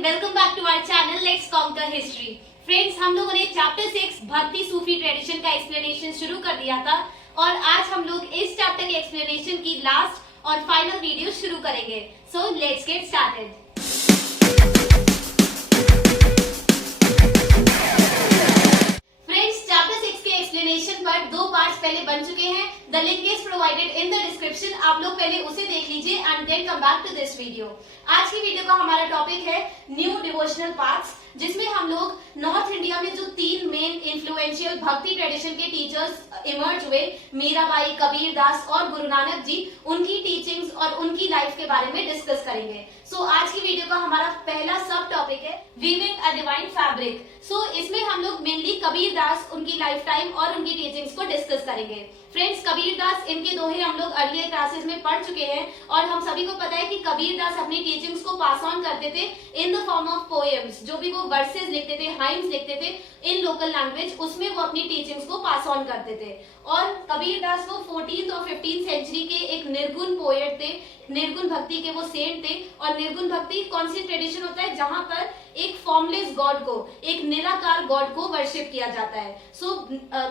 Welcome back to our channel let's conquer history. Friends, हम लोगों ने चैप्टर 6 भक्ति सूफी ट्रेडिशन का एक्सप्लेनेशन शुरू कर दिया था और आज हम लोग इस चैप्टर के एक्सप्लेनेशन की लास्ट और फाइनल वीडियो शुरू करेंगे। So let's get started. पर दो पार्ट्स पहले बन चुके हैं। The link is provided in the description. आप लोग पहले उसे देख लीजिए and then come back to this video. आज की वीडियो का हमारा टॉपिक है न्यू डिवोशनल पाथ्स, जिसमें हम लोग नॉर्थ इंडिया में जो तीन मेन इन्फ्लुएंशियल भक्ति ट्रेडिशन के टीचर्स इमर्ज हुए, मीराबाई, कबीर दास और गुरु नानक जी, उनकी टीचिंग्स और उनकी लाइफ के बारे में डिस्कस करेंगे। सो आज की वीडियो का हमारा पहला सब टॉपिक है वीविंग अ डिवाइन फैब्रिक। सो इसमें हम लोग मेनली कबीर दास, उनकी लाइफ टाइम और उनकी टीचिंग्स को डिस्कस करेंगे। फ्रेंड्स, कबीर दास, इनके दोहे हम लोग अर्लियर क्लासेस में पढ़ चुके हैं और हम सभी को पता है कि कबीर दास अपनी टीचिंग्स को पास ऑन करते थे इन द फॉर्म ऑफ पोएम्स। जो भी वो वर्सेस लिखते थे, हाइम्स लिखते थे इन लोकल लैंग्वेज, उसमें वो अपनी टीचिंग्स को पास ऑन करते थे। और कबीर दास वो 14th और 15th सेंचुरी के एक निर्गुण पोएट थे, निर्गुण भक्ति के वो सेंट थे। और निर्गुण भक्ति कौन सी ट्रेडिशन होता है जहां पर एक फॉर्मलेस गॉड को, एक निराकार गॉड को वर्शिप किया जाता है। सो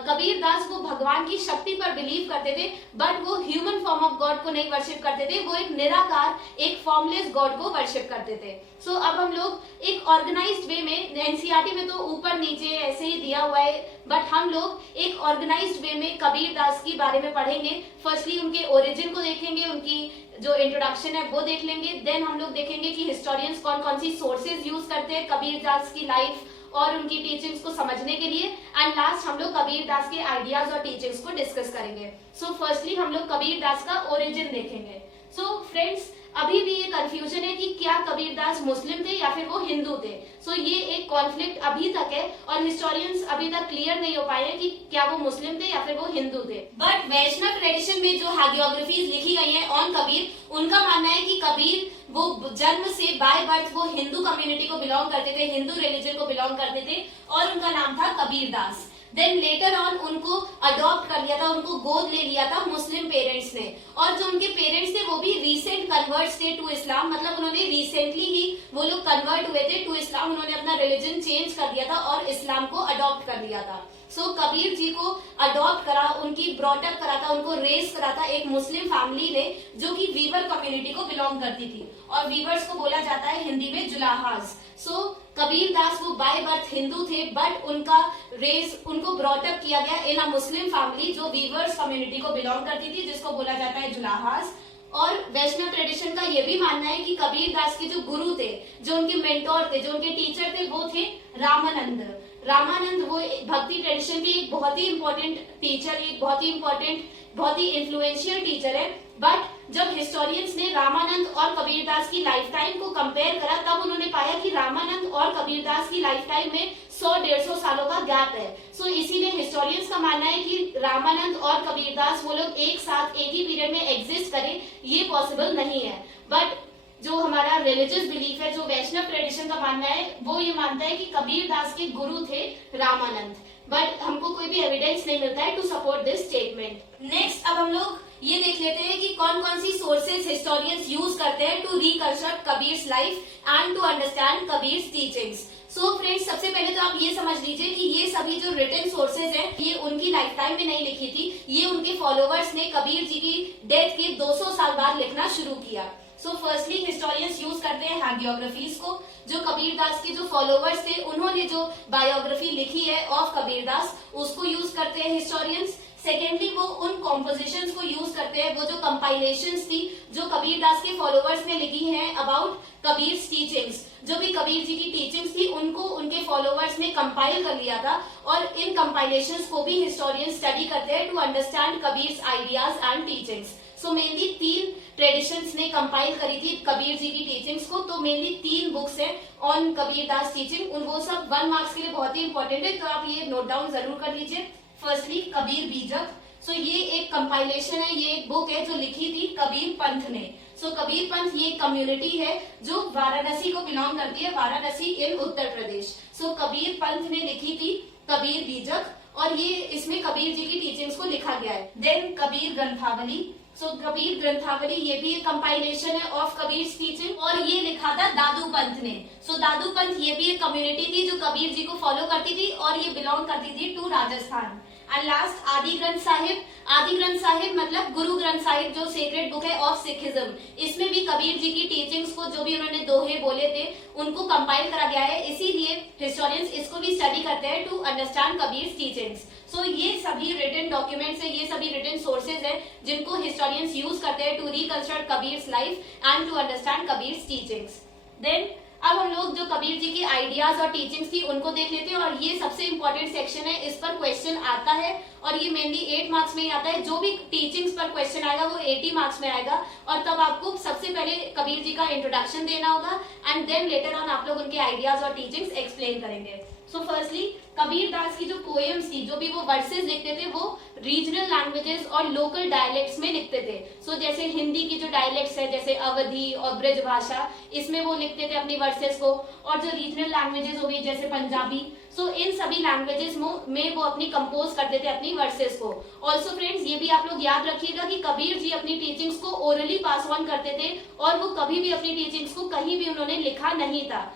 कबीर दास वो भगवान की शक्ति पर बिलीव करते थे, बट वो ह्यूमन फॉर्म ऑफ गॉड को नहीं वर्शिप करते थे, वो एक निराकार, एक फॉर्मलेस गॉड को वर्शिप करते थे। सो अब हम लोग एक ऑर्गेनाइज्ड वे में, एनसीईआरटी में तो ऊपर नीचे ऐसे ही दिया हुआ है, बट हम लोग एक ऑर्गेनाइज्ड वे में कबीर दास के बारे में पढ़ेंगे। फर्स्टली उनके ओरिजिन को देखेंगे, उनकी जो इंट्रोडक्शन है वो देख लेंगे। देन हम लोग देखेंगे कि हिस्टोरियंस कौन कौन सी सोर्सेज यूज करते हैं कबीर दास की लाइफ और उनकी टीचिंग्स को समझने के लिए। एंड लास्ट हम लोग कबीर दास के आइडियाज और टीचिंग्स को डिस्कस करेंगे। सो फर्स्टली हम लोग कबीर दास का ओरिजिन देखेंगे। सो फ्रेंड्स, अभी भी ये कंफ्यूजन है कि क्या कबीर दास मुस्लिम थे या फिर वो हिंदू थे। सो ये एक कॉन्फ्लिक्ट अभी तक है और हिस्टोरियंस अभी तक क्लियर नहीं हो पाए हैं कि क्या वो मुस्लिम थे या फिर वो हिंदू थे। बट वैष्णव ट्रेडिशन में जो हैगियोग्राफीज लिखी गई हैं ऑन कबीर, उनका मानना है कि कबीर वो जन्म से बाय बर्थ वो हिंदू कम्युनिटी को बिलोंग करते थे, हिंदू रिलीजन को बिलोंग करते थे और उनका नाम था Kabir Das. Then later on उनको अडॉप्ट कर लिया था, उनको गोद ले लिया था मुस्लिम पेरेंट्स ने। और जो उनके पेरेंट्स थे वो भी रिसेंट कन्वर्ट्स थे टू इस्लाम, मतलब उन्होंने रिसेंटली ही वो लोग कन्वर्ट हुए थे टू इस्लाम, उन्होंने अपना रिलीजन चेंज कर दिया था और इस्लाम को अडॉप्ट कर लिया था। सो कबीर जी को अडॉप्ट करा, उनकी ब्रॉटअप करा था, उनको रेस करा था एक मुस्लिम फैमिली ने जो कि वीवर कम्युनिटी को बिलोंग करती थी और वीवर्स को बोला जाता है हिंदी में जुलाहाज। सो कबीर दास वो बाय बर्थ हिंदू थे, बट उनका रेस, उनको ब्रॉटअप किया गया इन अ मुस्लिम फैमिली जो वीवर्स कम्युनिटी को बिलोंग करती थी, जिसको बोला जाता है जुलाहाज। और वैष्णव ट्रेडिशन का ये भी मानना है कि कबीर दास के जो गुरु थे, जो उनके मेंटोर थे, जो उनके टीचर थे, वो थे रामानंद। रामानंद वो भक्ति ट्रेडिशन के एक बहुत ही इंपॉर्टेंट टीचर, एक बहुत ही इंपॉर्टेंट, बहुत ही इन्फ्लुएंशियल टीचर है। बट जब हिस्टोरियंस ने रामानंद और कबीर दास की लाइफ टाइम को कंपेयर करा, तब उन्होंने पाया कि रामानंद और कबीर दास की लाइफ टाइम में 100-150 सालों का गैप है। सो इसीलिए हिस्टोरियंस का मानना है कि रामानंद और कबीर दास वो लोग एक साथ एक ही पीरियड में एग्जिस्ट करें, ये पॉसिबल नहीं है। बट जो हमारा रिलीजियस बिलीफ है, जो वैष्णव ट्रेडिशन का मानना है, वो ये मानता है कि कबीर दास के गुरु थे रामानंद। बट हमको कोई भी एविडेंस नहीं मिलता है to support this statement. Next अब हम लोग ये देख लेते हैं कि कौन कौन सी सोर्सेज हिस्टोरियंस यूज करते हैं to reconstruct Kabir's life and to understand Kabir's teachings. So friends, सबसे पहले तो आप ये समझ लीजिए कि ये सभी जो रिटन सोर्सेज हैं, ये उनकी लाइफ टाइम में नहीं लिखी थी, ये उनके फॉलोवर्स ने कबीर जी की डेथ के 200 साल बाद लिखना शुरू किया। सो फर्स्टली हिस्टोरियंस यूज करते हैं हैगियोग्राफीज को। जो कबीर दास के जो फॉलोवर्स थे, उन्होंने जो बायोग्राफी लिखी है ऑफ कबीर दास, उसको यूज करते हैं हिस्टोरियंस। सेकेंडली वो उन कॉम्पोजिशंस को यूज करते हैं, वो जो कंपाइलेशंस थी जो कबीर दास के फॉलोवर्स ने लिखी हैं अबाउट कबीर्स टीचिंग्स, जो भी कबीर जी की टीचिंग्स थी उनको उनके फॉलोवर्स ने कंपाइल कर लिया था। और इन कंपाइलेशंस को भी हिस्टोरियंस स्टडी करते हैं to understand Kabir's ideas and teachings. So mainly 3 traditions ने कंपाइल करी थी कबीर जी की टीचिंग्स को। तो मेनली 3 बुक्स हैं ऑन कबीर दास टीचिंग, उन वो सब 1 मार्क्स के लिए बहुत ही इंपॉर्टेंट है, तो आप ये नोट डाउन जरूर कर लीजिए। फर्स्टली कबीर बीजक। सो ये एक कंपाइलेशन है, ये एक बुक है जो लिखी थी कबीर पंथ ने। सो कबीर पंथ ये कम्युनिटी है जो वाराणसी को बिलोंग करती है, वाराणसी इन उत्तर प्रदेश। सो कबीर पंथ ने लिखी थी कबीर बीजक और ये इसमें कबीर जी की टीचिंग्स को लिखा गया है। देन कबीर ग्रंथावली। सो कबीर ग्रंथावली ये भी एक कंपाइलेशन है ऑफ कबीर टीचिंग, और ये लिखा था दादू पंत ने। सो दादू पंत ये भी एक कम्युनिटी थी जो कबीर जी को फॉलो करती थी और ये बिलोंग करती थी टू राजस्थान। एंड लास्ट आदि ग्रंथ साहिब। आदि ग्रंथ साहिब मतलब गुरु ग्रंथ साहिब जो सेक्रेड बुक है ऑफ सिखिज्म। इसमें भी कबीर जी की टीचिंग्स को, जो भी उन्होंने दोहे बोले थे, उनको कंपाइल करा गया है। इसीलिए हिस्टोरियंस इसको भी स्टडी करते हैं टू अंडरस्टैंड कबीर टीचिंग्स। सो ये सभी रिटन डॉक्यूमेंट्स है, ये सभी रिटन सोर्सेज है जिनको हिस्टोरियंस यूज करते हैं to reconstruct Kabir's life and to understand Kabir's teachings. Then अब हम लोग जो कबीर जी की आइडियाज और टीचिंग्स थी उनको देख लेते हैं, और ये सबसे इंपॉर्टेंट सेक्शन है। इस पर क्वेश्चन आता है और ये मेनली 8 मार्क्स में ही आता है। जो भी टीचिंग्स पर क्वेश्चन आएगा वो 80 मार्क्स में आएगा, और तब आपको सबसे पहले कबीर जी का इंट्रोडक्शन देना होगा एंड देन लेटर ऑन आप लोग उनके आइडियाज और टीचिंग्स एक्सप्लेन करेंगे। सो फर्स्टली कबीर दास की जो पोएम्स थी, जो भी वो वर्सेस लिखते थे, वो रीजनल लैंग्वेजेस और लोकल डायलेक्ट्स में लिखते थे। सो जैसे हिंदी की जो डायलेक्ट्स है जैसे अवधी और ब्रज भाषा, इसमें वो लिखते थे अपनी वर्सेस को, और जो रीजनल लैंग्वेजेस हो गई जैसे पंजाबी, सो इन सभी लैंग्वेजेस में वो अपनी कंपोज करते थे अपनी वर्सेस को। ऑल्सो फ्रेंड्स ये भी आप लोग याद रखिएगा कि कबीर जी अपनी टीचिंग्स को ओरली पास ऑन करते थे, और वो कभी भी अपनी टीचिंग्स को कहीं भी उन्होंने लिखा नहीं था।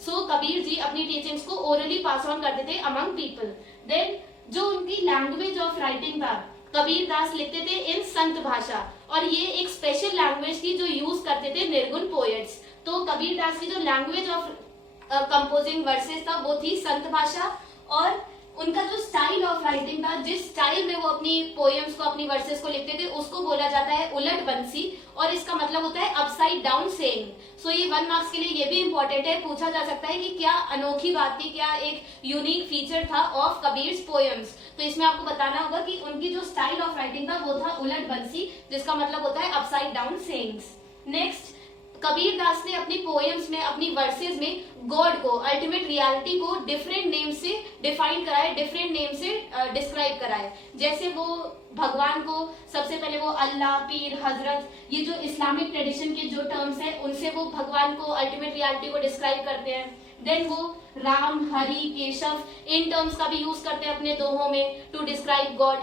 सो कबीर जी अपनी टीचिंग्स को ओरली पास ऑन करते थे अमंग पीपल। देन जो उनकी लैंग्वेज ऑफ राइटिंग था, कबीर दास लिखते थे इन संत भाषा, और ये एक स्पेशल लैंग्वेज थी जो यूज करते थे निर्गुण पोएट्स। तो कबीर दास की जो लैंग्वेज ऑफ कंपोजिंग वर्सेस था वो थी संत भाषा, और उनका जो स्टाइल ऑफ राइटिंग था, जिस स्टाइल में वो अपनी पोएम्स को, अपनी वर्सेस को लिखते थे, उसको बोला जाता है उलट बंसी, और इसका मतलब होता है अपसाइड डाउन सेइंग। सो ये 1 मार्क्स के लिए ये भी इंपॉर्टेंट है, पूछा जा सकता है कि क्या अनोखी बात थी, क्या एक यूनिक फीचर था ऑफ कबीर्स पोएम्स। तो इसमें आपको बताना होगा कि उनकी जो स्टाइल ऑफ राइटिंग था वो था उलट बंसी, जिसका मतलब होता है upside down sayings. Next, Kabir Das ने अपनी पोएम्स में, अपनी वर्सेस में गॉड को, अल्टीमेट रियलिटी को डिफरेंट नेम से डिफाइन कराए, डिफरेंट नेम से डिस्क्राइब कराए। जैसे वो भगवान को सबसे पहले वो अल्लाह, पीर, हजरत, ये जो इस्लामिक ट्रेडिशन के जो टर्म्स है उनसे वो भगवान को, अल्टीमेट रियलिटी को डिस्क्राइब करते हैं। देन वो राम, हरि, केशव, इन टर्म्स का भी यूज करते हैं अपने दोहों में टू डिस्क्राइब गॉड,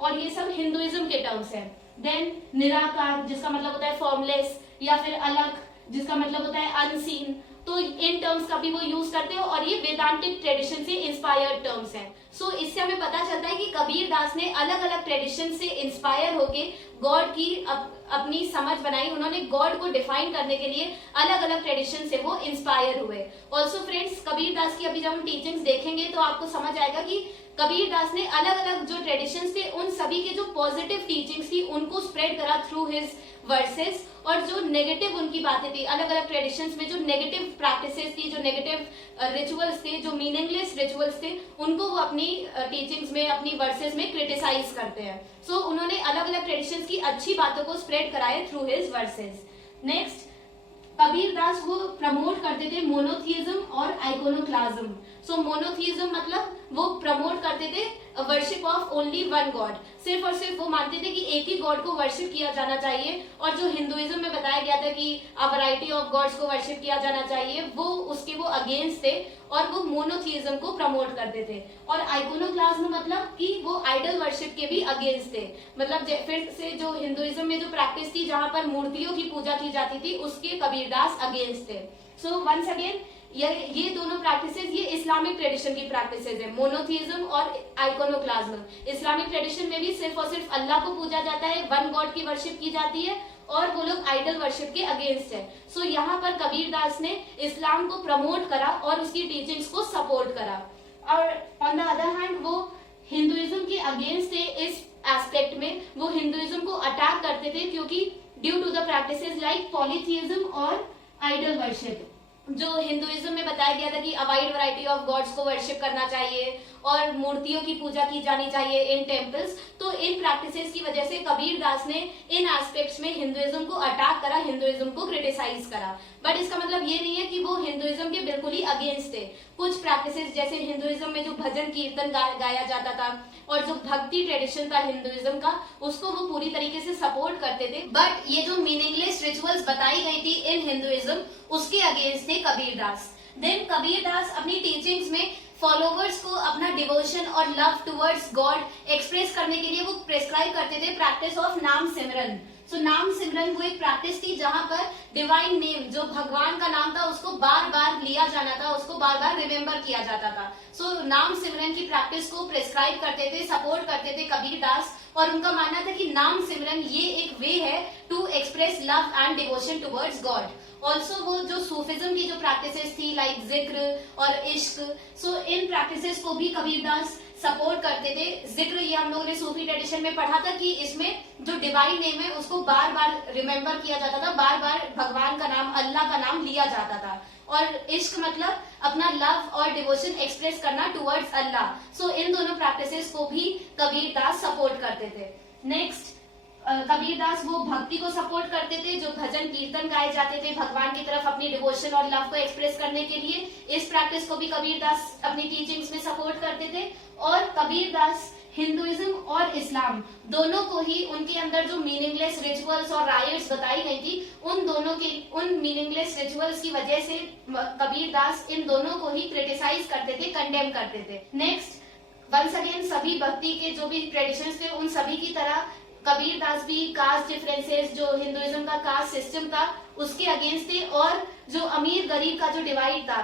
और ये सब हिंदुइज्म के टर्म्स है। देन निराकार, जिसका मतलब होता है फॉर्मलेस, या फिर अलग, जिसका मतलब होता है अनसीन, तो इन टर्म्स का भी वो यूज करते हैं, और ये वेदांतिक ट्रेडिशन से इंस्पायर्ड टर्म्स हैं। सो इससे हमें पता चलता है कि कबीर दास ने अलग अलग ट्रेडिशन से इंस्पायर होके गॉड की अपनी समझ बनाई। उन्होंने गॉड को डिफाइन करने के लिए अलग अलग ट्रेडिशन से वो इंस्पायर हुए। ऑल्सो फ्रेंड्स, कबीर दास की अभी जब हम टीचिंग्स देखेंगे तो आपको समझ आएगा कि कबीर दास ने अलग अलग जो ट्रेडिशंस थे उन सभी के जो पॉजिटिव टीचिंग्स थी उनको स्प्रेड करा थ्रू हिज वर्सेस, और जो नेगेटिव उनकी बातें थी, अलग अलग ट्रेडिशंस में जो नेगेटिव प्रैक्टिसेस थी, जो नेगेटिव रिचुअल्स थे, जो मीनिंगलेस रिचुअल्स थे, उनको वो अपनी टीचिंग्स में, अपनी वर्सेस में क्रिटिसाइज करते हैं। सो उन्होंने अलग अलग ट्रेडिशंस की अच्छी बातों को स्प्रेड कराए through his verses. Next, Kabir Das वो प्रमोट करते थे मोनोथियज्म और आइकोनोक्लाज्म। सो मोनोथियज्म मतलब वो प्रमोट करते थे worship of only one God, सिर्फ और सिर्फ वो मानते थे कि एक ही गॉड को वर्शिप किया जाना चाहिए, और जो हिंदुइज्म में बताया गया था कि अ वैरायटी ऑफ गॉड्स को वर्शिप किया जाना चाहिए, वो उसके वो अगेंस्ट थे, और वो मोनोथियज्म को प्रमोट करते थे। और आइकोनोक्लाज्म मतलब कि वो आइडल वर्शिप के भी अगेंस्ट थे, मतलब फिर से जो हिंदुइज्म में जो प्रैक्टिस थी जहां पर मूर्तियों की पूजा की जाती थी उसके कबीरदास अगेंस्ट थे। सो वंस अगेन ये दोनों प्रैक्टिसेस, ये इस्लामिक ट्रेडिशन की प्रैक्टिसेस है, मोनोथियज्म और आइकोनोक्लाज्म। इस्लामिक ट्रेडिशन में भी सिर्फ और सिर्फ अल्लाह को पूजा जाता है, वन गॉड की वर्शिप की जाती है, और वो लोग आइडल वर्शिप के अगेंस्ट है। सो यहाँ पर कबीरदास ने इस्लाम को प्रमोट करा और उसकी टीचिंग्स को सपोर्ट करा, और ऑन द अदर हैंड वो हिंदुइज्म के अगेंस्ट थे। इस एस्पेक्ट में वो हिंदुइज्म को अटैक करते थे, क्योंकि due to the practices like polytheism और आइडल वर्शिप, जो हिंदुइज्म में बताया गया था कि a wide variety of gods को वर्शिप करना चाहिए और मूर्तियों की पूजा की जानी चाहिए इन टेम्पल्स। तो इन प्रैक्टिसेस की वजह से कबीर दास ने इन एस्पेक्ट्स में हिंदुइज्म को अटैक करा, हिंदुइज्म को क्रिटिसाइज करा। बट इसका मतलब ये नहीं है कि वो हिंदुइज्म के बिल्कुल ही अगेंस्ट थे। कुछ प्रैक्टिसेस जैसे हिंदुइज्म में जो भजन कीर्तन गाया जाता था और जो भक्ति ट्रेडिशन था हिंदुइज्म का, उसको वो पूरी तरीके से सपोर्ट करते थे। बट ये जो मीनिंगलेस रिचुअल्स बताई गई थी इन हिंदुइज्म, उसके अगेंस्ट थे कबीर दास। देन कबीर दास अपनी टीचिंग्स में फॉलोवर्स को अपना डिवोशन और लव टुवर्ड्स गॉड एक्सप्रेस करने के लिए वो प्रेस्क्राइब करते थे प्रैक्टिस ऑफ नाम सिमरन। सो नाम सिमरन वो एक प्रैक्टिस थी जहां पर डिवाइन नेम, जो भगवान का नाम था, उसको बार बार लिया जाना था, उसको बार बार रिमेम्बर किया जाता था। सो नाम सिमरन की प्रैक्टिस को प्रेस्क्राइब करते थे, सपोर्ट करते थे कबीर दास, और उनका मानना था कि नाम सिमरन ये एक वे है to express love and devotion towards God. Also वो जो सूफिज्म की जो प्रैक्टिसेस थी लाइक जिक्र और इश्क, सो इन प्रैक्टिसेस को भी कबीर दास सपोर्ट करते थे। जिक्र ये हम लोगों ने सूफी ट्रेडिशन में पढ़ा था कि इसमें जो डिवाइन नेम है उसको बार बार रिमेम्बर किया जाता था, बार बार भगवान का नाम, अल्लाह का नाम लिया जाता था। और इश्क मतलब अपना लव और डिवोशन एक्सप्रेस करना टुवर्ड्स अल्लाह। सो इन दोनों प्रैक्टिसेस को भी कबीर दास सपोर्ट करते थे। नेक्स्ट कबीर दास वो भक्ति को सपोर्ट करते थे, जो भजन कीर्तन गाए जाते थे भगवान की तरफ अपनी डिवोशन और लव को एक्सप्रेस करने के लिए, इस प्रैक्टिस को भी कबीर दास अपनी टीचिंग्स में सपोर्ट करते थे। और कबीर दास हिंदुइज्म और इस्लाम दोनों को ही, उनके अंदर जो मीनिंगलेस रिचुअल्स और राइट्स बताई गई थी, उन मीनिंगलेस रिचुअल्स की वजह से कबीर दास इन दोनों को ही क्रिटिसाइज करते थे, कंडेम करते थे। नेक्स्ट वंस अगेन सभी भक्ति के जो भी ट्रेडिशंस थे उन सभी की तरह कबीर दास भी कास्ट डिफरेंसेस, जो हिंदुइज्म का कास्ट सिस्टम था उसके अगेंस्ट थे, और जो अमीर गरीब का जो डिवाइड था,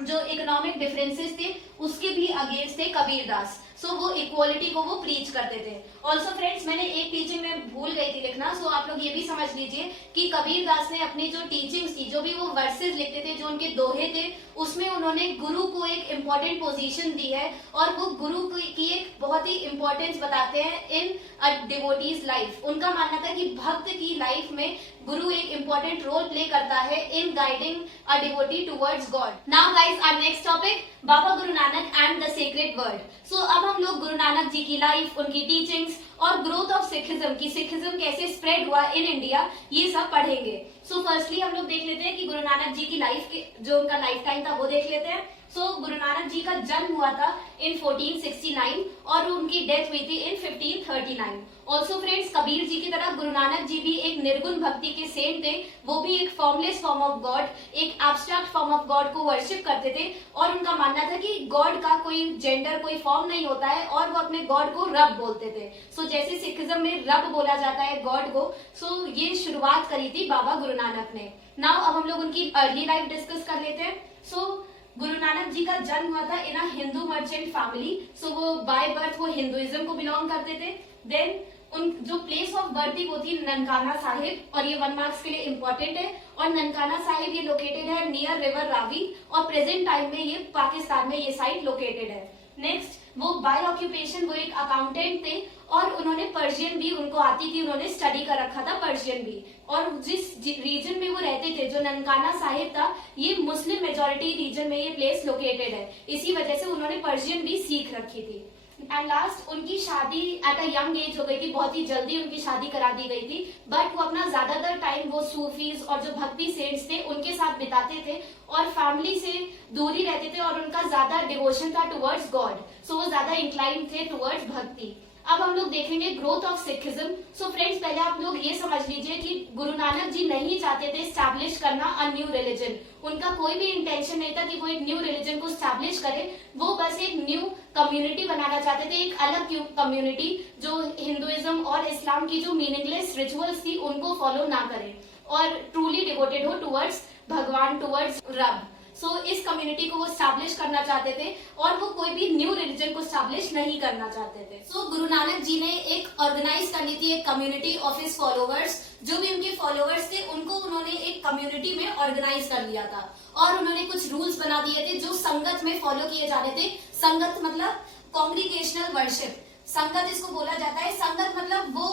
जो इकोनॉमिक डिफरेंसेस थे उसके भी अगेंस्ट थे कबीर दास। सो वो इक्वालिटी को वो प्रीच करते थे। ऑल्सो फ्रेंड्स, मैंने एक टीचिंग में भूल गई थी लिखना, सो आप लोग ये भी समझ लीजिए कि कबीर दास ने अपनी जो टीचिंग्स थी, जो भी वो वर्सेस लिखते थे, जो उनके दोहे थे, उसमें उन्होंने गुरु को एक इम्पोर्टेंट पोजीशन दी है, और वो गुरु की एक बहुत ही इम्पोर्टेंस बताते हैं इन अ डिवोटीज लाइफ। उनका मानना था कि भक्त की लाइफ में गुरु एक इम्पोर्टेंट रोल प्ले करता है in guiding a devotee towards God. Now guys, our next topic, Baba Guru Nanak and the sacred word. So अब हम लोग गुरु नानक जी की लाइफ, उनकी टीचिंग्स और ग्रोथ ऑफ सिखिज्म की, सिखिज्म कैसे स्प्रेड हुआ इन इंडिया, ये सब पढ़ेंगे। सो फर्स्टली हम लोग देख लेते हैं कि गुरु नानक जी की लाइफ के जो उनका लाइफ टाइम था वो देख लेते हैं। सो गुरु नानक जी का जन्म हुआ था इन 1469 और उनकी डेथ हुई थी इन 1539। ऑल्सो फ्रेंड्स, कबीर जी की तरह गुरु नानक जी भी एक निर्गुण भक्ति के सेंट थे। वो भी एक फॉर्मलेस फॉर्म ऑफ गॉड, एक एब्स्ट्रैक्ट फॉर्म ऑफ गॉड को वर्शिप करते थे, और उनका मानना था कि गॉड का कोई जेंडर, कोई फॉर्म नहीं होता है, और वो अपने गॉड को रब बोलते थे। सो जैसे सिखिज्म में रब बोला जाता है गॉड को, सो ये शुरुआत करी थी बाबा गुरु नानक ने। नाउ अब हम लोग उनकी अर्ली लाइफ डिस्कस कर लेते हैं। सो गुरु नानक जी का जन्म हुआ था इन अ हिंदू मर्चेंट फैमिली। सो वो बाय बर्थ वो हिंदुइज्म को बिलोंग करते थे। देन उन जो प्लेस ऑफ बर्थ थी वो थी ननकाना साहिब, और ये 1 मार्क्स के लिए इम्पोर्टेंट है। और ननकाना साहिब ये लोकेटेड है नियर रिवर रावी, और प्रेजेंट टाइम में ये पाकिस्तान में ये साइट लोकेटेड है। नेक्स्ट, वो बाय ऑक्यूपेशन वो एक अकाउंटेंट थे, और उन्होंने पर्शियन भी उनको आती थी, उन्होंने स्टडी कर रखा था पर्शियन भी। और जिस रीजन में वो रहते थे, जो ननकाना साहिब था, ये मुस्लिम मेजोरिटी रीजन में ये प्लेस लोकेटेड है, इसी वजह से उन्होंने पर्शियन भी सीख रखी थी। एंड लास्ट, उनकी शादी एट अ यंग एज हो गई थी, बहुत ही जल्दी उनकी शादी करा दी गई थी, बट वो अपना ज्यादातर टाइम वो सूफीज और जो भक्ति सेंट्स थे उनके साथ बिताते थे, और फैमिली से दूरी रहते थे, और उनका ज्यादा डिवोशन था टुवर्ड्स गॉड। सो वो ज्यादा इंक्लाइन थे टुवर्ड्स भक्ति। अब हम लोग देखेंगे growth of Sikhism. So friends, पहले आप लोग ये समझ लीजिए कि गुरु नानक जी नहीं चाहते थे स्टैब्लिश करना अ न्यू रिलीजन। उनका कोई भी इंटेंशन नहीं था कि वो एक न्यू रिलीजन को स्टैब्लिश करे, वो बस एक न्यू कम्युनिटी बनाना चाहते थे, एक अलग कम्युनिटी जो हिंदुइज्म और इस्लाम की जो मीनिंगलेस रिचुअल्स थी उनको फॉलो ना करे, और ट्रूली डिवोटेड हो टुवर्ड्स भगवान, टुवर्ड्स रब। सो इस कम्युनिटी को वो स्टैब्लिश करना चाहते थे, और वो कोई भी न्यू रिलीजन को स्टैब्लिश नहीं करना चाहते थे। सो गुरु नानक जी ने एक ऑर्गेनाइज कर ली थी एक कम्युनिटी ऑफ हिज फॉलोवर्स। जो भी उनके फॉलोवर्स थे उनको उन्होंने एक कम्युनिटी में ऑर्गेनाइज कर लिया था, और उन्होंने कुछ रूल्स बना दिए थे जो संगत में फॉलो किए जा रहे थे। संगत मतलब कॉन्ग्रीगेशनल वर्शिप, संगत इसको बोला जाता है। संगत मतलब वो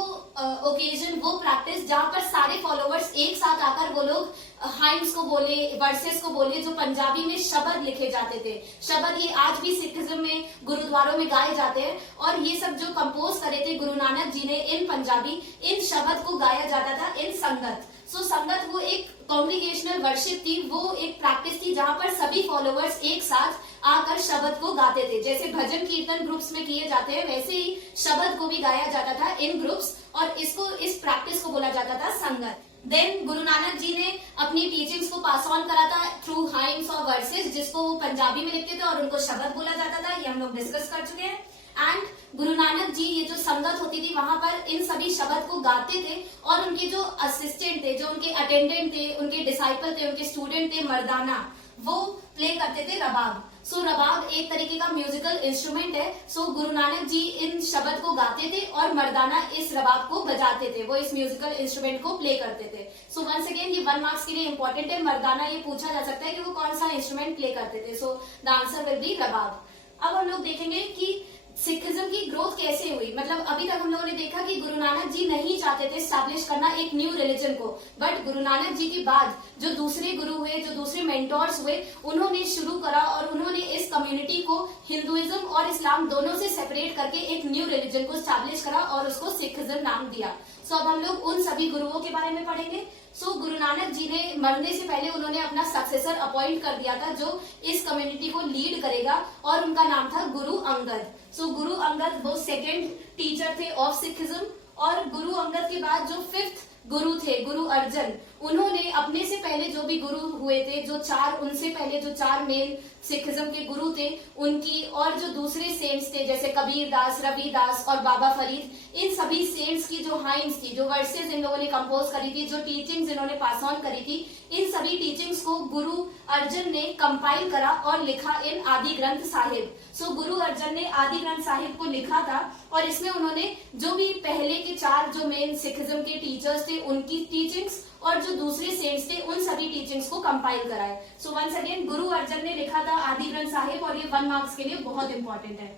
ओकेजन, वो प्रैक्टिस जहाँ पर सारे फॉलोवर्स एक साथ आकर वो लोग हाइम्स को बोले, वर्सेस को बोले, जो पंजाबी में शब्द लिखे जाते थे। शब्द ये आज भी सिखिज्म में गुरुद्वारों में गाए जाते हैं, और ये सब जो कंपोज करे थे गुरु नानक जी ने इन पंजाबी, इन शब्द को गाया जाता था इन संगत। सो संगत वो एक कॉन्ग्रीगेशनल वर्शिप थी, वो एक प्रैक्टिस थी जहाँ पर सभी फॉलोवर्स एक साथ आकर शब्द को गाते थे। जैसे भजन कीर्तन ग्रुप्स में किए जाते हैं, वैसे ही शब्द को भी गाया जाता था इन ग्रुप्स, और इस प्रैक्टिस को बोला जाता था संगत। देन गुरु नानक जी ने अपनी टीचिंग्स को पास ऑन करा था थ्रू हाइम हाइम्स और वर्सेस, जिसको वो पंजाबी में लिखते थे और उनको शब्द बोला जाता था, ये हम लोग डिस्कस कर चुके हैं। एंड गुरु नानक जी ये जो संगत होती थी वहां पर इन सभी शब्द को गाते थे और उनके जो असिस्टेंट थे, जो उनके अटेंडेंट थे, उनके डिसाइपल थे, उनके स्टूडेंट थे मर्दाना, वो प्ले करते थे रबाब। सो रबाब एक तरीके का म्यूजिकल इंस्ट्रूमेंट है। सो गुरु नानक जी इन शब्द को गाते थे और मर्दाना इस रबाब को बजाते थे, वो इस म्यूजिकल इंस्ट्रूमेंट को प्ले करते थे। सो वंस अगेन ये 1 मार्क्स के लिए इंपॉर्टेंट है। मर्दाना ये पूछा जा सकता है कि वो कौन सा इंस्ट्रूमेंट प्ले करते थे। So the answer will be rabab. अब हम लोग देखेंगे कि सिखिज्म की ग्रोथ कैसे हुई। मतलब अभी तक हम लोगों ने देखा कि गुरु नानक जी नहीं चाहते थे स्टैब्लिश करना एक न्यू रिलीजन को, बट गुरु नानक जी के बाद जो दूसरे गुरु हुए, जो दूसरे मेंटोर्स हुए, उन्होंने शुरू करा और उन्होंने इस कम्युनिटी को हिंदुइज्म और इस्लाम दोनों से सेपरेट करके एक न्यू रिलीजन को स्टैब्लिश करा और उसको सिखिज्म नाम दिया। सो अब हम लोग उन सभी गुरुओं के बारे में पढ़ेंगे। सो गुरु नानक जी ने मरने से पहले उन्होंने अपना सक्सेसर अपॉइंट कर दिया था जो इस कम्युनिटी को लीड करेगा और उनका नाम था गुरु अंगद। सो गुरु अंगद वो सेकेंड टीचर थे ऑफ सिखिज्म और गुरु अंगद के बाद जो 5th गुरु थे गुरु अर्जन, उन्होंने अपने से पहले जो भी गुरु हुए थे, जो 4 उनसे पहले जो 4 मेन सिखिज्म के गुरु थे उनकी, और जो दूसरे सेंट्स थे जैसे कबीर दास, रविदास और बाबा फरीद, इन सभी सेंट्स की जो हाइम्स की, जो वर्सेस इन लोगों ने कंपोज करी थी, जो टीचिंग्स इन्होंने पास ऑन करी थी, इन सभी टीचिंग्स को गुरु अर्जन ने कंपाइल करा और लिखा इन आदि ग्रंथ साहिब। सो गुरु अर्जन ने आदि ग्रंथ साहिब को लिखा था और इसमें उन्होंने जो भी पहले के 4 जो मेन सिखिज्म के टीचर्स थे उनकी टीचिंग्स और जो दूसरे सेंट्स थे उन सभी टीचिंग्स को कंपाइल कराए। So once again Guru Arjan ने लिखा था आदि ग्रंथ साहिब और ये 1 मार्क्स के लिए बहुत इंपॉर्टेंट है।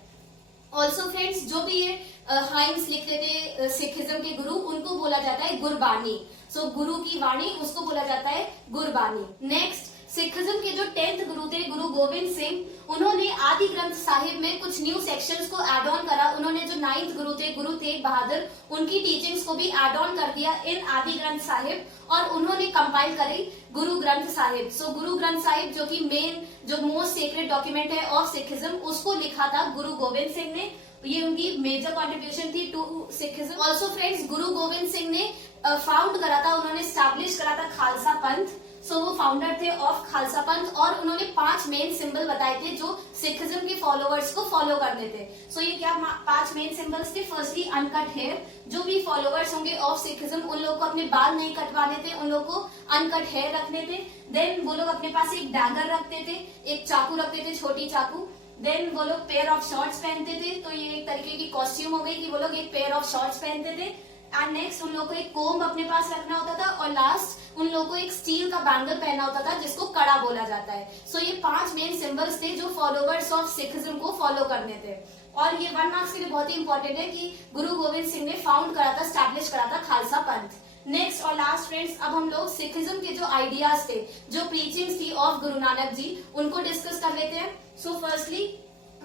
ऑल्सो फ्रेंड्स, जो भी ये हाइम्स लिखते थे सिखिज्म के गुरु, उनको बोला जाता है गुरबानी। सो गुरु की वाणी उसको बोला जाता है गुरबानी। नेक्स्ट, सिखिज्म के जो 10th गुरु थे गुरु गोविंद सिंह, उन्होंने आदि ग्रंथ साहिब में कुछ न्यू सेक्शंस को ऐड ऑन करा। उन्होंने जो 9th गुरु थे गुरु तेग बहादुर, उनकी टीचिंग्स को भी ऐड ऑन कर दिया इन आदि ग्रंथ साहिब और उन्होंने कंपाइल करी गुरु ग्रंथ साहिब। सो गुरु ग्रंथ साहिब जो कि मेन जो मोस्ट सीक्रेट डॉक्यूमेंट है ऑफ सिखिज्म, उसको लिखा था गुरु गोविंद सिंह ने। ये उनकी मेजर कॉन्ट्रीब्यूशन थी टू सिखिज्म। ऑल्सो फ्रेंड्स, गुरु गोविंद सिंह ने फाउंड करा था, उन्होंने स्टैब्लिश करा था खालसा पंथ। सो वो फाउंडर थे ऑफ खालसा पंथ और उन्होंने 5 मेन सिंबल बताए थे जो सिखिज्म के फॉलोअर्स को फॉलो करने थे। सो ये क्या 5 मेन सिंबल्स थे? फर्स्टली अनकट हेयर, जो भी फॉलोअर्स होंगे ऑफ सिखिज्म उन लोगों को अपने बाल नहीं कटवाने थे, उन लोगों को अनकट हेयर रखने थे। देन वो लोग अपने पास एक डैगर रखते थे, एक चाकू रखते थे, छोटी चाकू। देन वो लोग पेयर ऑफ शॉर्ट्स पहनते थे, तो ये एक तरीके की कॉस्ट्यूम हो गई कि वो लोग एक पेयर ऑफ शॉर्ट्स पहनते थे। एंड नेक्स्ट उन लोगों को एक कोम्ब अपने पास रखना होता था और लास्ट उन लोगों को एक स्टील का बैंगल पहनना होता था जिसको कड़ा बोला जाता है। सो ये 5 मेन सिंबल्स थे जो फॉलोवर्स ऑफ सिखिज्म को फॉलो करने थे और ये 1 मार्क्स के लिए बहुत ही इंपॉर्टेंट है कि गुरु गोविंद सिंह ने फाउंड करा था, स्टैब्लिश करा था खालसा पंथ। नेक्स्ट और लास्ट फ्रेंड्स, अब हम लोग सिखिज्म के जो आइडियाज थे, जो प्रीचिंग्स थी ऑफ गुरु नानक जी, उनको डिस्कस कर लेते हैं। सो फर्स्टली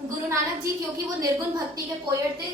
गुरु नानक जी क्योंकि वो निर्गुण भक्ति के पोएट थे,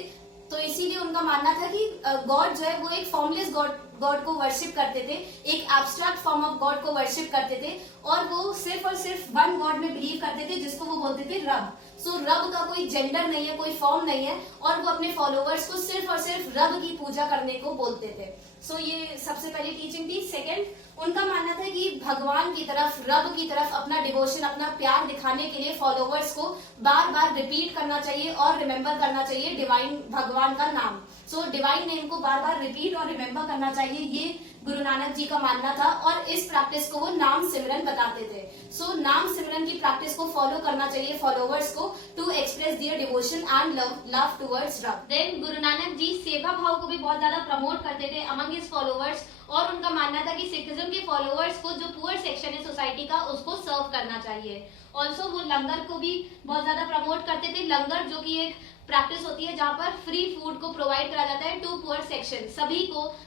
तो इसीलिए उनका मानना था कि गॉड जो है वो एक फॉर्मलेस गॉड को वर्शिप करते थे, एक एब्स्ट्रैक्ट फॉर्म ऑफ गॉड को वर्शिप करते थे और वो सिर्फ और सिर्फ 1 गॉड में बिलीव करते थे जिसको वो बोलते थे रब। सो रब का कोई जेंडर नहीं है, कोई फॉर्म नहीं है और वो अपने फॉलोवर्स को सिर्फ और सिर्फ रब की पूजा करने को बोलते थे। सो ये सबसे पहली टीचिंग थी। सेकेंड, उनका मानना था कि भगवान की तरफ, रब की तरफ अपना डिवोशन, अपना प्यार दिखाने के लिए फॉलोवर्स को बार बार रिपीट करना चाहिए और रिमेम्बर करना चाहिए डिवाइन भगवान का नाम। सो डिवाइन नेम को बार बार रिपीट और रिमेम्बर करना चाहिए, ये गुरु नानक जी का मानना था और इस प्रैक्टिस को वो नाम सिमरन बताते थे। सो नाम सिमरन की प्रैक्टिस को फॉलो करना चाहिए फॉलोवर्स को to express their devotion and love towards Rab. Then Guru Nanak जी सेवा भाव को भी बहुत ज्यादा प्रमोट करते थे अमंग हिज फॉलोवर्स और उनका मानना था कि सिखिज्म के फॉलोवर्स को जो पुअर सेक्शन है सोसाइटी का उसको सर्व करना चाहिए। ऑल्सो वो लंगर को भी बहुत ज्यादा प्रमोट करते थे। लंगर जो कि एक प्रैक्टिस होती है जहाँ पर फ्री फूड को प्रोवाइड करा जाता है टू पुअर सेक्शन,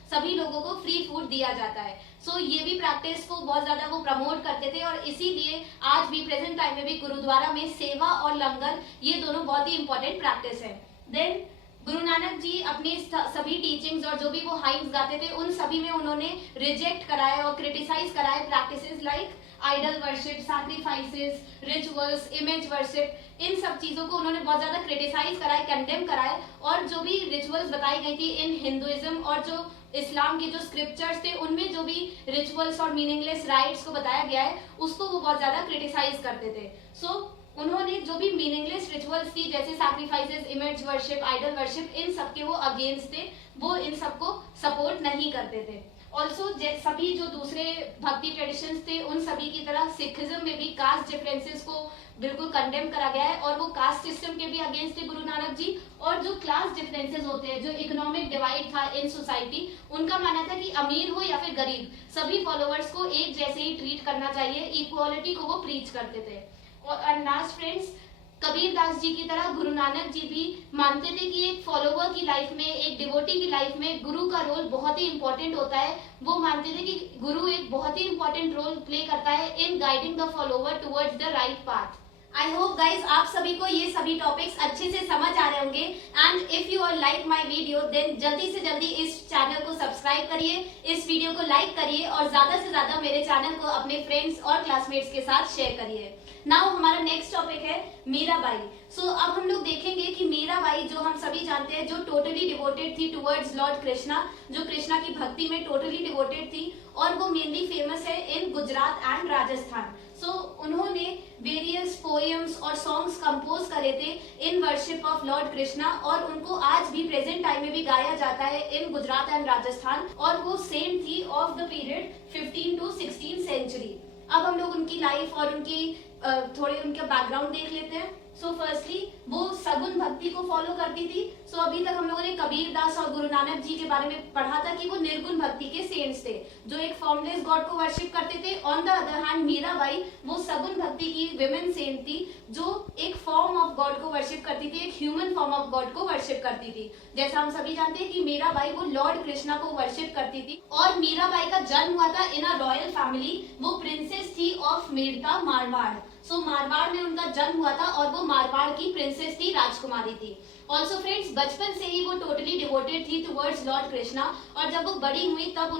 सभी लोगों को फ्री फूड दिया जाता है। सो ये भी प्रैक्टिस को बहुत ज्यादा वो प्रमोट करते थे और इसीलिए आज भी प्रेजेंट टाइम में भी गुरुद्वारा में सेवा और लंगर ये दोनों बहुत ही इंपॉर्टेंट प्रैक्टिस है। देन गुरु नानक जी अपनी सभी टीचिंग्स और जो भी वो हाइम्स गाते थे उन सभी में उन्होंने रिजेक्ट कराए और क्रिटिसाइज कराए practices like idol worship, sacrifices, rituals, image worship, इन सब चीजों को उन्होंने बहुत ज्यादा क्रिटिसाइज कराए, कंडेम कराए और जो भी रिचुअल्स बताई गई थी इन हिंदुइज्म और जो इस्लाम के जो स्क्रिप्चर्स थे उनमें जो भी रिचुअल्स और मीनिंगलेस राइट्स को बताया गया है उसको वो बहुत ज्यादा क्रिटिसाइज करते थे। सो उन्होंने जो भी मीनिंगलेस रिचुअल्स थी जैसे sacrifices, image worship, idol worship, इन सब के वो अगेंस्ट थे, वो इन सबको सपोर्ट नहीं करते थे। ऑल्सो सभी जो दूसरे भक्ति ट्रेडिशंस थे उन सभी की तरह सिखिज्म में भी कास्ट डिफरेंसेस को बिल्कुल कंडेम करा गया है और वो कास्ट सिस्टम के भी अगेंस्ट थे गुरु नानक जी। और जो क्लास डिफरेंसेस होते हैं, जो इकोनॉमिक डिवाइड था इन सोसाइटी, उनका मानना था कि अमीर हो या फिर गरीब सभी फॉलोअर्स को एक जैसे ही ट्रीट करना चाहिए, इक्वालिटी को वो प्रीच करते थे। और लास्ट फ्रेंड्स, कबीर दास जी की तरह गुरु नानक जी भी मानते थे कि एक फॉलोवर की लाइफ में, एक डिवोटी की लाइफ में गुरु का रोल बहुत ही इंपॉर्टेंट होता है। वो मानते थे कि गुरु एक बहुत ही इंपॉर्टेंट रोल प्ले करता है in guiding the follower towards the right path. I hope guys आप सभी को ये सभी टॉपिक्स अच्छे से समझ आ रहे होंगे। And if you are like my video then जल्दी से जल्दी इस चैनल को सब्सक्राइब करिए, इस वीडियो को लाइक करिए और ज्यादा से ज्यादा मेरे चैनल को अपने फ्रेंड्स और क्लासमेट्स के साथ शेयर करिए। नाउ हमारा नेक्स्ट टॉपिक है मीराबाई। सो अब हम लोग देखेंगे कि मीराबाई जो हम सभी जानते हैं, जो टोटली डिवोटेड थी टुवर्ड्स लॉर्ड कृष्णा, जो कृष्णा की भक्ति में टोटली डिवोटेड थी और वो मेनली फेमस है इन गुजरात एंड राजस्थान। सो उन्होंने वेरियस पोएम्स और सॉन्ग्स कंपोज करे थे इन वर्शिप ऑफ लॉर्ड कृष्णा और उनको आज भी प्रेजेंट टाइम में भी गाया जाता है इन गुजरात एंड राजस्थान। और वो सेंट थी of the period 15 to 16 century. अब हम लोग उनकी लाइफ और उनकी थोड़े उनका बैकग्राउंड देख लेते हैं। सो फर्स्टली वो सगुन भक्ति को फॉलो करती थी। सो अभी तक हम लोगों ने कबीर दास और गुरु नानक जी के बारे में पढ़ा था कि वो निर्गुण भक्ति के सेंट्स थे जो एक फॉर्मलेस गॉड को वर्शिप करते थे। On the other hand Mirabai वो सगुन भक्ति की विमेन सेंट थी जो एक फॉर्म ऑफ गॉड को वर्शिप करती थी, एक ह्यूमन फॉर्म ऑफ गॉड को वर्शिप करती थी। जैसा हम सभी जानते हैं कि मीराबाई वो लॉर्ड कृष्णा को वर्शिप करती थी और मीराबाई का जन्म हुआ था इन अ रॉयल फैमिली। वो प्रिंसेस थी ऑफ मेरता मारवाड़। सो मारवाड़ में उनका जन्म हुआ था और वो मारवाड़ की प्रिंसेस थी, राजकुमारी थी। ऑल्सो फ्रेंड्स, बचपन से ही वो टोटली डिवोटेड थी टुवर्ड्स लॉर्ड कृष्णा और जब वो बड़ी हुई तब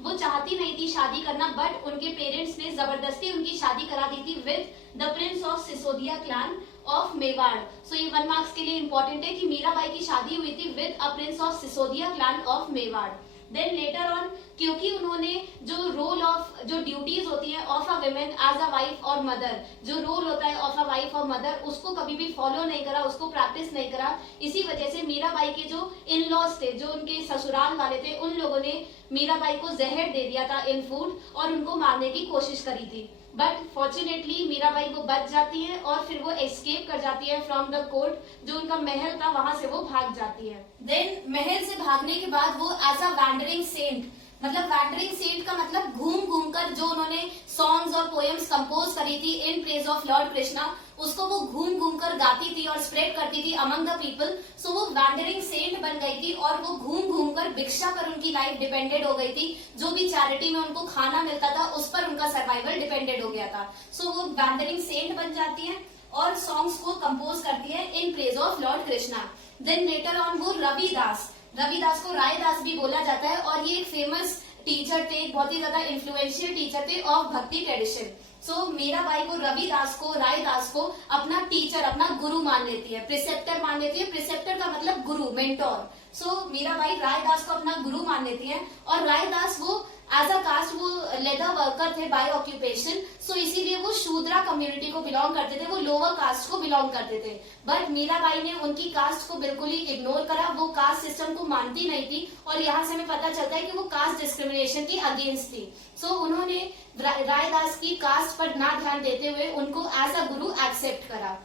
वो चाहती नहीं थी शादी करना, बट उनके पेरेंट्स ने जबरदस्ती उनकी शादी करा दी थी with the prince of Sisodia clan of Mewar. So ये 1 मार्क्स के लिए इंपॉर्टेंट है कि मीराबाई की शादी हुई थी with a prince of Sisodia clan of Mewar. Then later on, क्योंकि उन्होंने जो रोल ऑफ जो ड्यूटीज होती है of a women as a wife और मदर, जो रोल होता है ऑफ अ वाइफ और मदर, उसको कभी भी फॉलो नहीं करा, उसको प्रैक्टिस नहीं करा। इसी वजह से मीराबाई के जो इन लॉज थे, जो उनके ससुराल वाले थे, उन लोगों ने मीराबाई को जहर दे दिया था इन फूड और उनको मारने की कोशिश करी थी। बट फॉर्चुनेटली मीराबाई वो बच जाती है और फिर वो एस्केप कर जाती है फ्रॉम द कोर्ट। जो उनका महल था वहां से वो भाग जाती है। देन महल से भागने के बाद वो एज अ वैंडरिंग सेंट, मतलब वैंडरिंग सेंट का मतलब घूम घूम कर जो उन्होंने सॉन्ग्स और पोएम्स कंपोज करी थी इन प्रेज ऑफ लॉर्ड कृष्णा, उसको वो घूम घूम कर गाती थी और स्प्रेड करती थी अमंग द पीपल। सो वो वैंडरिंग सेंट बन गई थी और वो घूम घूम कर भिक्षा पर उनकी लाइफ डिपेंडेड हो गई थी। जो भी चैरिटी में उनको खाना मिलता था उस पर उनका सर्वाइवल डिपेंडेड हो गया था। सो वो वैंडरिंग सेंट बन जाती है और सॉन्ग्स को कंपोज करती है in praise of lord Krishna. Then later on वो रविदास को रायदास भी बोला जाता है और ये एक फेमस टीचर थे, बहुत ही ज्यादा इन्फ्लुएंशियल टीचर थे ऑफ भक्ति ट्रेडिशन। सो मीराबाई को रायदास को अपना टीचर, अपना गुरु मान लेती है, प्रिसेप्टर मान लेती है। प्रिसेप्टर का मतलब गुरु, मेंटोर। सो मीराबाई रायदास को अपना गुरु मान लेती है और रायदास वो एज अ कास्ट वो लेदर वर्कर थे बाय ऑक्यूपेशन। सो इसीलिए वो शूद्रा कम्युनिटी को बिलोंग करते थे, वो लोअर कास्ट को बिलोंग करते थे। बट मीराबाई ने उनकी कास्ट को बिल्कुल ही इग्नोर करा, वो कास्ट सिस्टम को मानती नहीं थी और यहाँ से हमें पता चलता है कि वो कास्ट डिस्क्रिमिनेशन की अगेंस्ट थी। सो उन्होंने रायदास की कास्ट पर ना ध्यान देते हुए उनको एज अ गुरु एक्सेप्ट करा।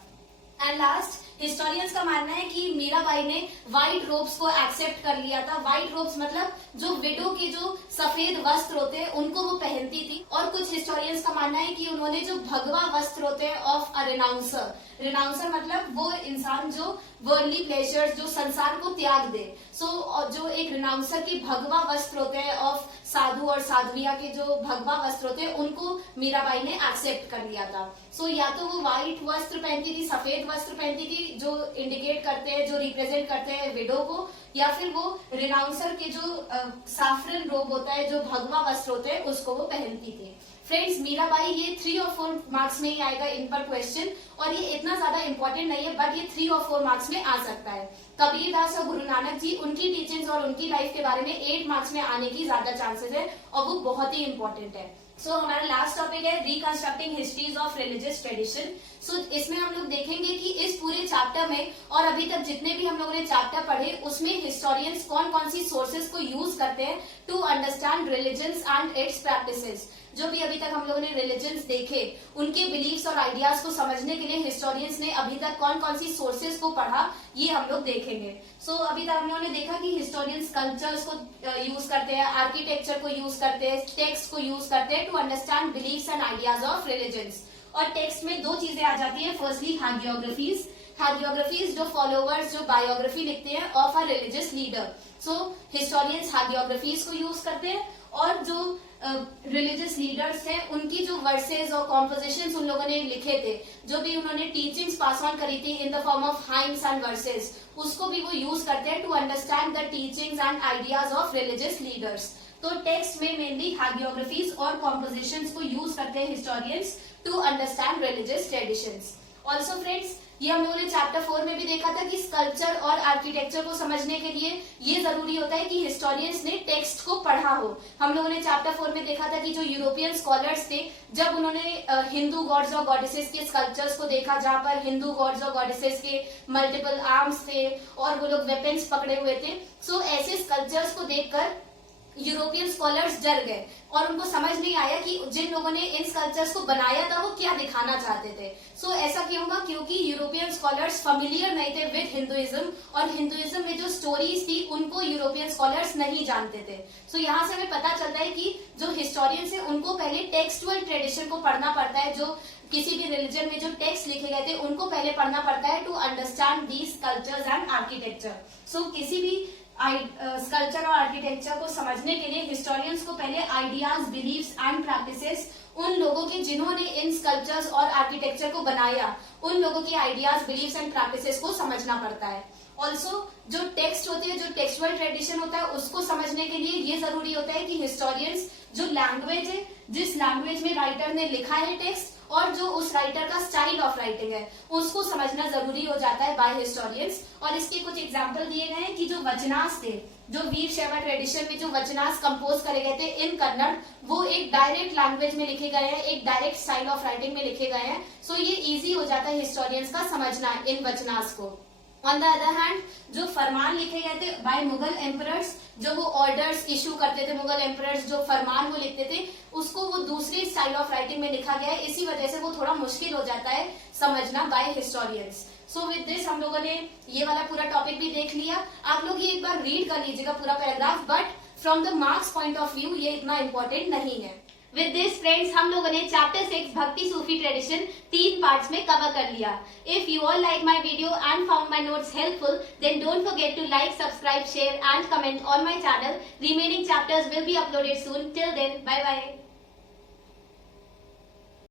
एंड लास्ट, हिस्टोरियंस का मानना है कि मीराबाई ने व्हाइट रोब्स को एक्सेप्ट कर लिया था। व्हाइट रोब्स मतलब जो विडो के जो सफेद वस्त्र होते हैं उनको वो पहनती थी। और कुछ हिस्टोरियंस का मानना है कि उन्होंने जो भगवा वस्त्र होते हैं ऑफ अ रिनाउंसर मतलब वो इंसान जो वर्ल्डली प्लेजर्स, जो संसार को त्याग दे। सो जो एक रिनाउंसर की भगवा वस्त्र होते हैं ऑफ साधु और साध्विया के जो भगवा वस्त्र होते हैं उनको मीराबाई ने एक्सेप्ट कर लिया था। सो या तो वो व्हाइट वस्त्र पहनती थी, सफेद वस्त्र पहनती थी जो इंडिकेट करते हैं, जो रिप्रेजेंट करते हैं विडो को, या फिर वो रिनाउंसर के जो साफरन रोब होता है, जो भगवा वस्त्र होते हैं, उसको वो पहनती थी। फ्रेंड्स मीराबाई ये 3 और 4 मार्क्स में ही आएगा इन पर क्वेश्चन, और ये इतना ज्यादा इंपॉर्टेंट नहीं है, बट ये 3 और 4 मार्क्स में आ सकता है। कबीरदास और गुरु नानक जी, उनकी टीचिंग्स और उनकी लाइफ के बारे में 8 मार्क्स में आने की ज्यादा चांसेस है, और वो बहुत ही इंपॉर्टेंट है। सो हमारा लास्ट टॉपिक है reconstructing histories of religious tradition. सो इसमें हम लोग देखेंगे कि इस पूरे चैप्टर में और अभी तक जितने भी हम लोगों ने चैप्टर पढ़े उसमें हिस्टोरियंस कौन कौन सी सोर्सेज को यूज करते हैं to understand religions and its practices. जो भी अभी तक हम लोगों ने रिलीजन्स देखे, उनके बिलीफ्स और आइडियाज को समझने के लिए हिस्टोरियंस ने अभी तक कौन कौन सी सोर्सेज को पढ़ा, ये हम लोग देखेंगे। सो अभी तक हम लोगों ने देखा कि हिस्टोरियंस कल्चर्स को यूज करते हैं, आर्किटेक्चर को यूज करते हैं, टेक्स्ट को यूज करते हैं to understand beliefs and ideas of religions. और टेक्स्ट में 2 चीजें आ जाती है। फर्स्टली हैगियोग्राफीज, हैगियोग्राफीज जो फॉलोवर्स जो बायोग्राफी लिखते हैं of a religious leader. So historians hagiographies को यूज करते हैं, और जो रिलीजियस लीडर्स हैं उनकी जो वर्सेस और कॉम्पोजिशंस उन लोगों ने लिखे थे, जो भी उन्होंने टीचिंग्स पास ऑन करी थी in the form of hymns and verses, उसको भी वो यूज करते हैं to understand the teachings and ideas of religious leaders. तो टेक्स्ट में मेनली हैगियोग्राफीज और कॉम्पोजिशंस को यूज करते हैं historians to understand religious traditions. Also friends, ये हम लोगों ने चैप्टर 4 में भी देखा था कि स्कल्पचर और आर्किटेक्चर को समझने के लिए ये जरूरी होता है कि हिस्टोरियंस ने टेक्स्ट को पढ़ा हो। हम लोगों ने चैप्टर 4 में देखा था कि जो यूरोपियन स्कॉलर्स थे, जब उन्होंने हिंदू गॉड्स और गॉडेसेस के स्कल्पचर्स को देखा, जहां पर हिंदू गॉड्स और गॉडेसेस के मल्टीपल आर्म्स थे और वो लोग वेपन्स पकड़े हुए थे, सो ऐसे स्कल्पचर्स को देखकर यूरोपियन स्कॉलर्स डर गए और उनको समझ नहीं आया कि जिन लोगों ने इन स्कल्पचर्स को बनाया था वो क्या दिखाना चाहते थे। सो ऐसा क्यों हुआ? क्योंकि यूरोपियन स्कॉलर्स फैमिलियर नहीं थे विद हिंदुइज्म, और हिंदुइज्म में जो स्टोरीज थी उनको यूरोपियन स्कॉलर्स नहीं जानते थे। सो यहाँ से हमें पता चलता है कि जो हिस्टोरियंस है उनको पहले टेक्सुअल ट्रेडिशन को पढ़ना पड़ता है। जो किसी भी रिलीजन में जो टेक्स्ट लिखे गए थे उनको पहले पढ़ना पड़ता है to understand these cultures and architecture. So किसी भी स्कल्पचर और आर्किटेक्चर को समझने के लिए हिस्टोरियंस को पहले आइडियाज, बिलीफ्स एंड प्रैक्टिसेस, उन लोगों के जिन्होंने इन स्कल्पचर्स और आर्किटेक्चर को बनाया, उन लोगों के आइडियाज, बिलीफ्स एंड प्रैक्टिसेस को समझना पड़ता है। ऑल्सो जो टेक्स्ट होते हैं, जो टेक्सुअल ट्रेडिशन होता है, उसको समझने के लिए ये जरूरी होता है कि हिस्टोरियंस जो लैंग्वेज है, जिस लैंग्वेज में राइटर ने लिखा है टेक्स्ट, और जो उस राइटर का स्टाइल ऑफ राइटिंग है, उसको समझना जरूरी हो जाता है बाय हिस्टोरियंस। और इसके कुछ एग्जांपल दिए गए हैं कि जो वचनास थे, जो वीर शैव ट्रेडिशन में जो वचनास कंपोज करे गए थे इन कन्नड़, वो एक डायरेक्ट लैंग्वेज में लिखे गए हैं, एक डायरेक्ट स्टाइल ऑफ राइटिंग में लिखे गए हैं। सो ये इजी हो जाता है हिस्टोरियंस का समझना इन वचनास को। ऑन द अदर हैंड, जो फरमान लिखे गए थे बाय मुगल एम्परर्स, जो वो ऑर्डर्स इशू करते थे, मुगल एम्परर्स जो फरमान वो लिखते थे, उसको वो दूसरी स्टाइल ऑफ राइटिंग में लिखा गया है, इसी वजह से वो थोड़ा मुश्किल हो जाता है समझना by historians. So with this हम लोगों ने ये वाला पूरा टॉपिक भी देख लिया। आप लोग ये एक बार रीड कर लीजिएगा पूरा paragraph, but from the marks point of view ये इतना इंपॉर्टेंट नहीं है। विद दिस फ्रेंड्स, हम लोगों ने chapter 6 bhakti Sufi tradition 3 parts में कवर कर लिया। If you all like my video and found my notes helpful, then don't forget to like, subscribe, share and comment on my channel. Remaining chapters will be uploaded soon. Till then, bye bye.